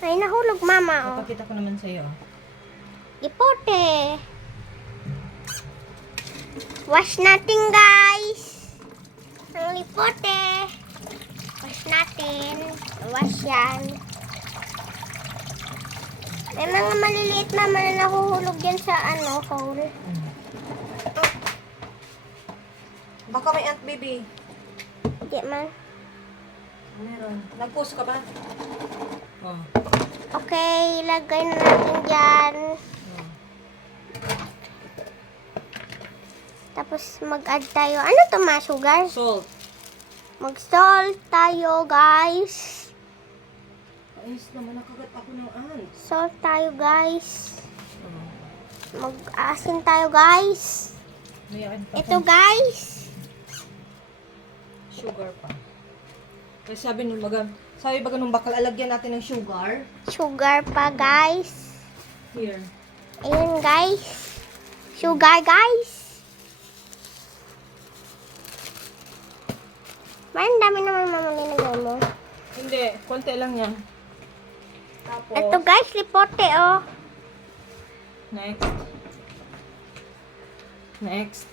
Ay, nahulog mama, oh. Papakita ko naman sa'yo. Lipote. Wash natin, guys. Ang lipote. Wash natin. Wash yan. May mga maliliit naman na nahuhulog yan sa hole. Baka may ant baby. Hindi man. Meron. Nag-post ka ba? Oh. Okay, ilagay na natin dyan. Tapos mag-add tayo. Ano to, ma? Sugar? Salt. Mag-salt tayo, guys. Ayos naman, nakagat ako ng ant. Salt tayo, guys. Mag-asin tayo, guys. May ant pa. Ito, guys. Sugar pa. Kasi sabi ba nung bakal alagyan natin ng sugar? Sugar pa, guys. Here. Ayun, guys. Sugar, guys. Ang dami naman mamalilagay mo. Hindi, konti lang yan. Tapos, Ito, guys, lipote, oh. next. Next.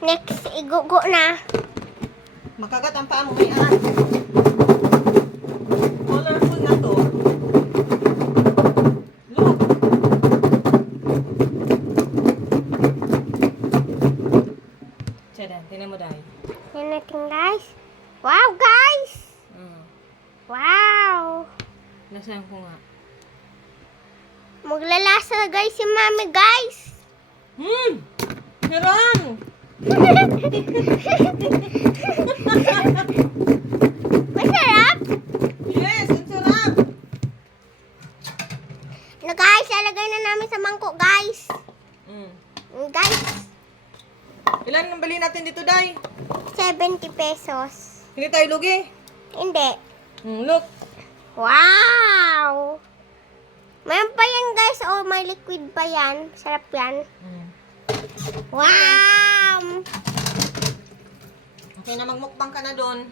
Next, igugo na. Makagat ang paa mo, may ant. Colorful na to. Look. Tiyan, tinan mo dahil. Yan natin, guys. Wow, guys! Wow! Nasaan ko nga? Maglalasa, guys, si mami, guys. Meron! Masarap? Yes, ang sarap! Ano, guys, lalagay na namin sa mangkok, guys. Guys, Ilan ang bali natin dito, Day? 70 pesos. Hindi tayo lugi. Hindi. Look. Wow! Mayroon pa yan, guys. Oh, may liquid pa yan. Sarap yan. Wow! Okay na, magmukbang ka na doon.